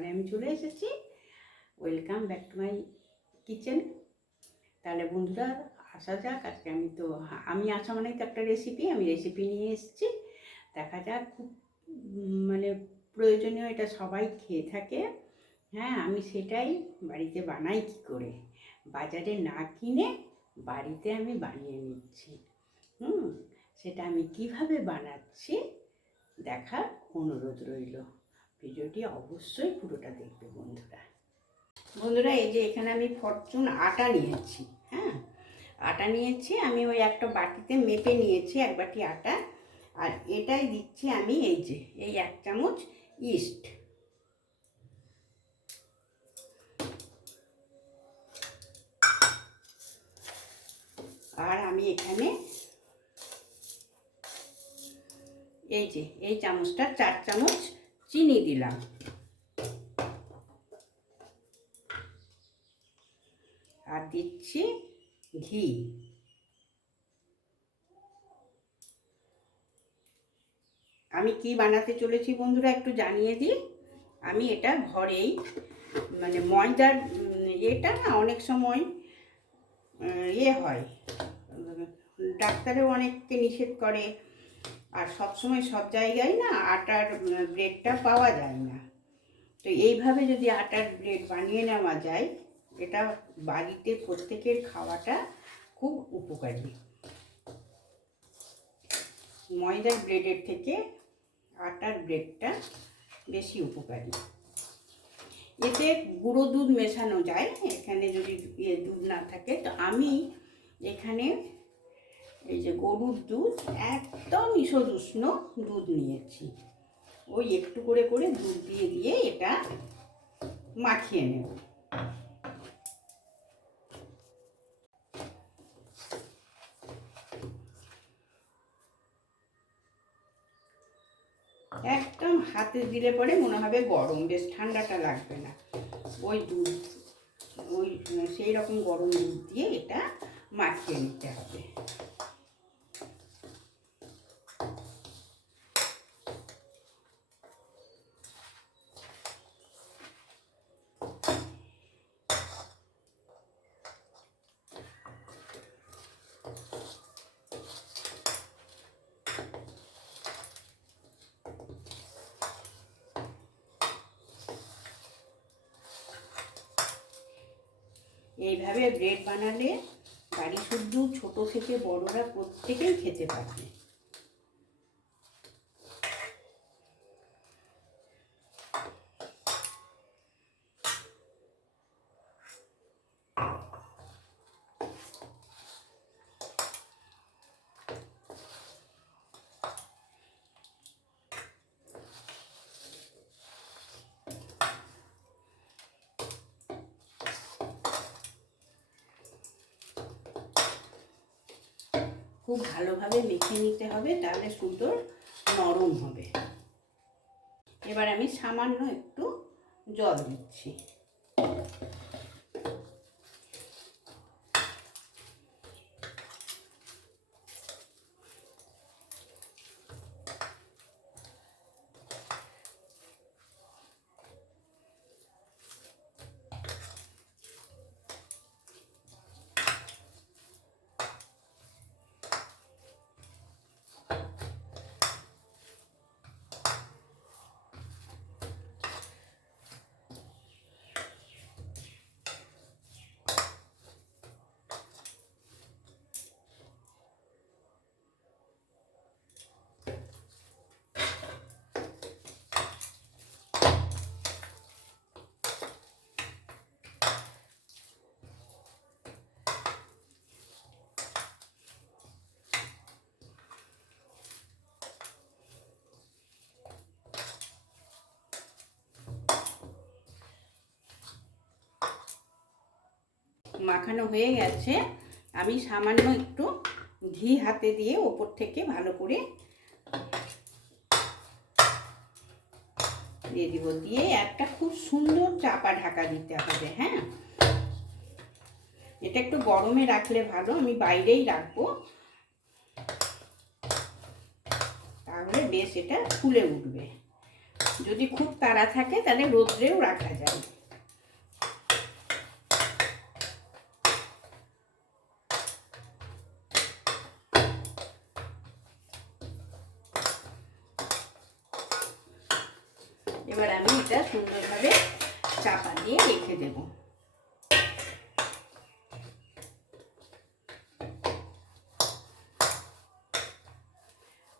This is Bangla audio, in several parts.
দোকানে আমি চলে এসেছি। Welcome back to my kitchen. তাহলে বন্ধুরা আসা যাক। আজকে আমি আসা মানে তো একটা রেসিপি, আমি রেসিপি নিয়ে এসেছি। দেখা যাক, খুব মানে প্রয়োজনীয়, এটা সবাই খেয়ে থাকে। হ্যাঁ, আমি সেটাই বাড়িতে বানাই কী করে, বাজারে না কিনে বাড়িতে আমি বানিয়ে নিচ্ছি। সেটা আমি কিভাবে বানাচ্ছি দেখার অনুরোধ রইল। ভিডিওটি অবশ্যই পুরোটা দেখবে বন্ধুরা। এই যে এখানে আমি ফরচুন আটা নিয়েছি। হ্যাঁ, আটা নিয়েছি আমি, ওই একটা বাটিতে মেপে নিয়েছি 1 বাটি আটা। আর এটাই দিচ্ছি আমি, এই 1 চামচ ইস্ট। আর আমি এখানে এই চামচটা 4 চামচ চিনি দিলাম। আর দিচ্ছি ঘি। আমি কি বানাতে চলেছি বন্ধুরা একটু জানিয়ে দিই। আমি এটা ঘরেই, মানে ময়দার এটা না অনেক সময় হয়, ডাক্তারেও অনেককে নিষেধ করে। আর সবসময় সব জায়গায় না আটার ব্রেডটা পাওয়া যায় না। তো এইভাবে যদি আটার ব্রেড বানিয়ে নেওয়া যায়, এটা বাড়িতে প্রত্যেকের খাওয়াটা খুব উপকারী। ময়দার ব্রেডের থেকে আটার ব্রেডটা বেশি উপকারী। এতে গুঁড়ো দুধ মেশানো যায়, এখানে যদি দুধ না থাকে। তো আমি এখানে এই যে গরুর দুধ, একদম ঈষৎ উষ্ণ দুধ নিয়েছি। ওই একটু করে করে দুধ দিয়ে দিয়ে এটা মাখিয়ে নেব। একদম হাতে দিলে পরে মনে হবে গরম, বেশ ঠান্ডাটা লাগবে না। ওই দুধ, সেই রকম গরম দুধ দিয়ে এটা মাখিয়ে নিতে হবে। এইভাবে ব্রেড বানালে বাড়ি শুদ্ধ ছোট থেকে বড়রা প্রত্যেকেই খেতে পারবে। খুব ভালোভাবে মেখে নিতে হবে, তাহলে সুন্দর নরম হবে। এবার আমি সামান্য একটু জল দিচ্ছি। মাখানো হয়ে গেছে। আমি সামান্য একটু ঘি হাতে দিয়ে ওপর থেকে ভালো করে দিয়ে দিব, দিয়ে একটা খুব সুন্দর চাপা ঢাকা দিতে হবে। হ্যাঁ, এটা একটু গরমে রাখলে ভালো, আমি বাইরেই রাখবো, তাহলে বেশ এটা ফুলে উঠবে। যদি খুব তাড়া থাকে তাহলে রোদ্রেও রাখা যায়। এবার আমি এটা সুন্দরভাবে চাপা দিয়ে রেখে দেব।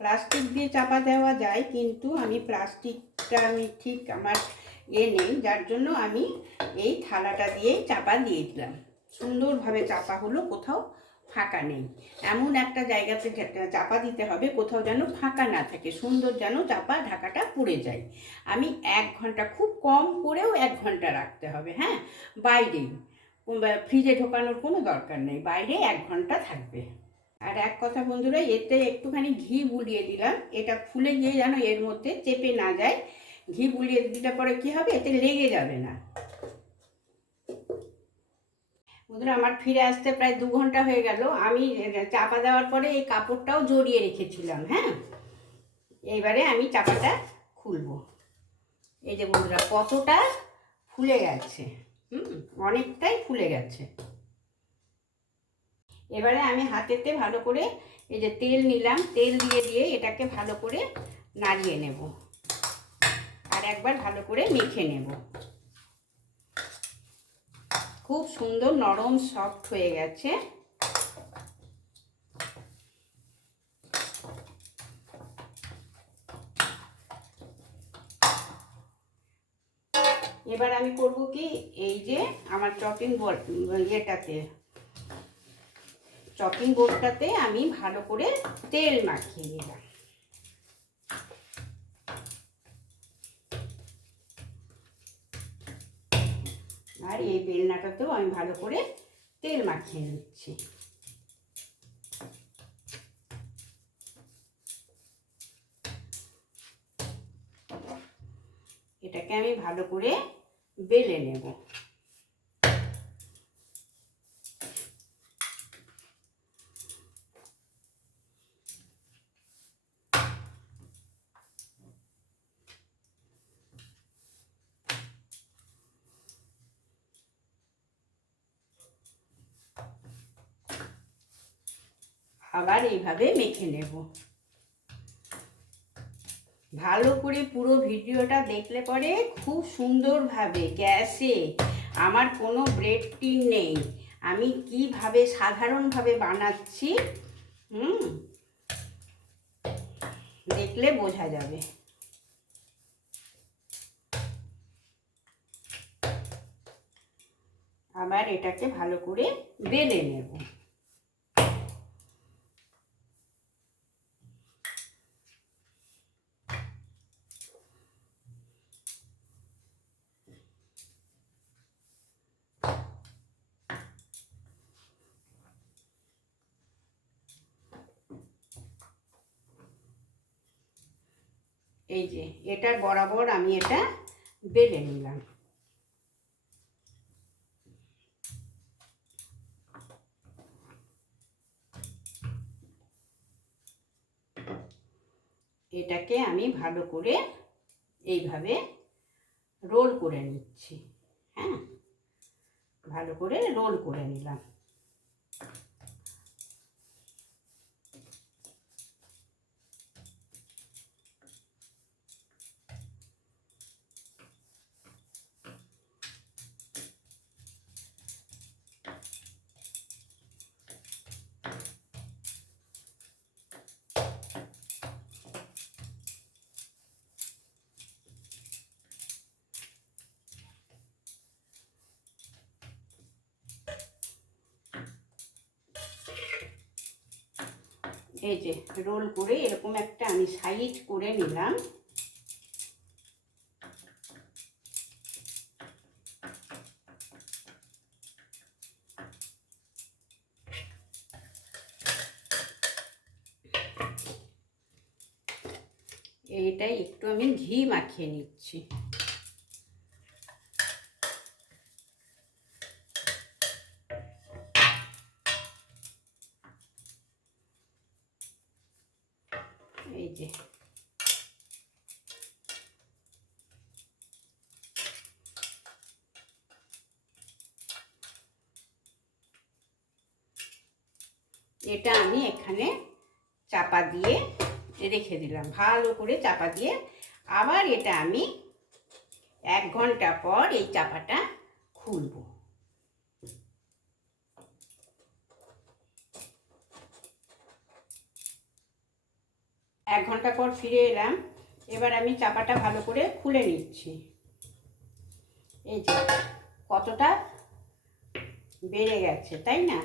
প্লাস্টিক দিয়ে চাপা দেওয়া যায়, কিন্তু আমি প্লাস্টিকটা ঠিক আমার নেই, যার জন্য আমি এই থালাটা দিয়ে চাপা দিয়ে দিলাম। সুন্দরভাবে চাপা হলো, কোথাও ফাঁকা নেই। এমন একটা জায়গাতে চাপা দিতে হবে কোথাও যেন ফাঁকা না থাকে, সুন্দর যেন চাপা ঢাকাটা পুড়ে যায়। আমি 1 ঘন্টা, খুব কম করেও 1 ঘন্টা রাখতে হবে। হ্যাঁ, বাইরেই, ফ্রিজে ঢোকানোর কোনো দরকার নেই, বাইরে 1 ঘন্টা থাকবে। আর এক কথা বন্ধুরা, এতে একটুখানি ঘি বুলিয়ে দিলাম, এটা ফুলে গিয়ে যেন এর মধ্যে চেপে না যায়। ঘি বুলিয়ে দিলে পরে কি হবে, এতে লেগে যাবে না। বন্ধুরা, আমার ফিরে আসতে প্রায় 2 ঘন্টা হয়ে গেল। আমি চাপা দেওয়ার পরে এই কাপড়টাও জড়িয়ে রেখেছিলাম। হ্যাঁ, এইবারে আমি চাপাটা খুলবো। এই যে বন্ধুরা, কতটা ফুলে গেছে, অনেকটাই ফুলে গেছে। এবারে আমি হাতেতে ভালো করে এই যে তেল নিলাম, তেল দিয়ে এটাকে ভালো করে নাড়িয়ে নেব, আর একবার ভালো করে মেখে নেব। খুব সুন্দর নরম সফট হয়ে গেছে। এবার আমি করব কি, এই যে আমার চপিং বোর্ডটাতে আমি ভালো করে তেল মাখিয়ে নিলাম। আর এই বেলনাটাতেও আমি ভালো করে তেল মাখিয়ে নিচ্ছি। এটাকে আমি ভালো করে বেলে নেব। আবার এইভাবে মেখে নেব। ভালো করে পুরো ভিডিওটা দেখলে পরে খুব সুন্দরভাবে, গ্যাসে আমার কোনো ব্রেড টিন নেই, আমি কিভাবে সাধারণভাবে বানাচ্ছি দেখলে বোঝা যাবে। আবার এটাকে ভালো করে বেলে নেব। এই যে এটার বরাবর আমি এটা বেলে নিলাম। এটাকে আমি ভালো করে এইভাবে রোল করে নিচ্ছি। হ্যাঁ, ভালো করে রোল করে নিলাম। এই যে রোল করে এরকম একটা আমি সাইজ করে নিলাম। এইটাই একটু আমি ঘি মাখিয়ে নিচ্ছি। এই যে এটা আমি এখানে চাপা দিয়ে রেখে দিলাম, ভালো করে চাপা দিয়ে। আবার এটা আমি 1 ঘন্টা পর এই চাপাটা খুলব। এক ঘন্টা পর ফিরে এলাম। এবার আমি চাপাটা ভালো করে খুলে নিচ্ছি। এই যে কতটা বেড়ে গেছে, তাই না?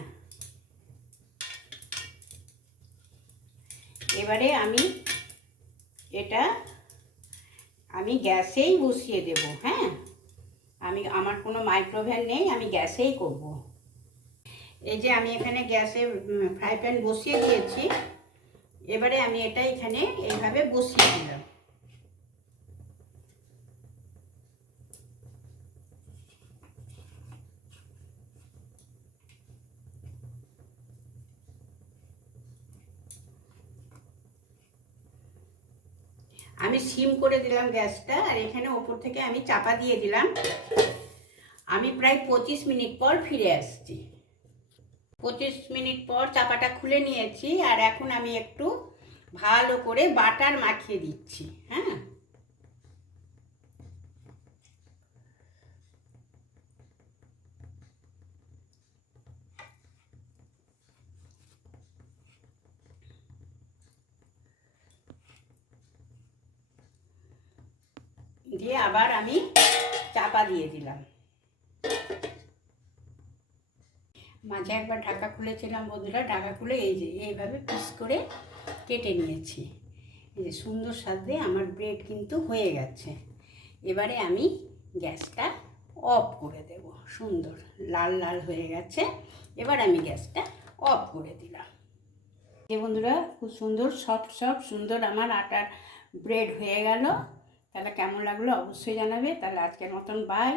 এবারে এটা আমি গ্যাসেই বসিয়ে দেব। হ্যাঁ, আমার কোনো মাইক্রোওভেন নেই, আমি গ্যাসেই করব। এই যে আমি এখানে গ্যাসে ফ্রাই প্যান বসিয়ে দিয়েছি। এবারে আমি এটা এখানে এইভাবে বসিয়ে দিলাম। আমি সিম করে দিলাম গ্যাসটা, আর এখানে ওপর থেকে আমি চাপা দিয়ে দিলাম। আমি প্রায় 25 মিনিট পর ফিরে আসছি। 25 মিনিট পর চাপাটা খুলে নিয়েছি, আর এখন আমি একটু ভালো করে বাটার মাখিয়ে দিচ্ছি। হ্যাঁ, দিয়ে আবার আমি চাপা দিয়ে দিলাম। মাঝে একবার ঢাকা খুলেছিলাম বন্ধুরা, ঢাকা খুলে এই যে এইভাবে পিস করে কেটে নিয়েছি। এই যে সুন্দর স্বাদে আমার ব্রেড কিন্তু হয়ে গেছে। এবারে আমি গ্যাসটা অফ করে দেব। সুন্দর লাল লাল হয়ে গেছে। এবার আমি গ্যাসটা অফ করে দিলাম। এই বন্ধুরা, খুব সুন্দর সফট সফট সুন্দর আমার আটার ব্রেড হয়ে গেল। তাহলে কেমন লাগলো অবশ্যই জানাবে। তাহলে আজকের মতন বাই,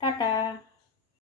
টাটা।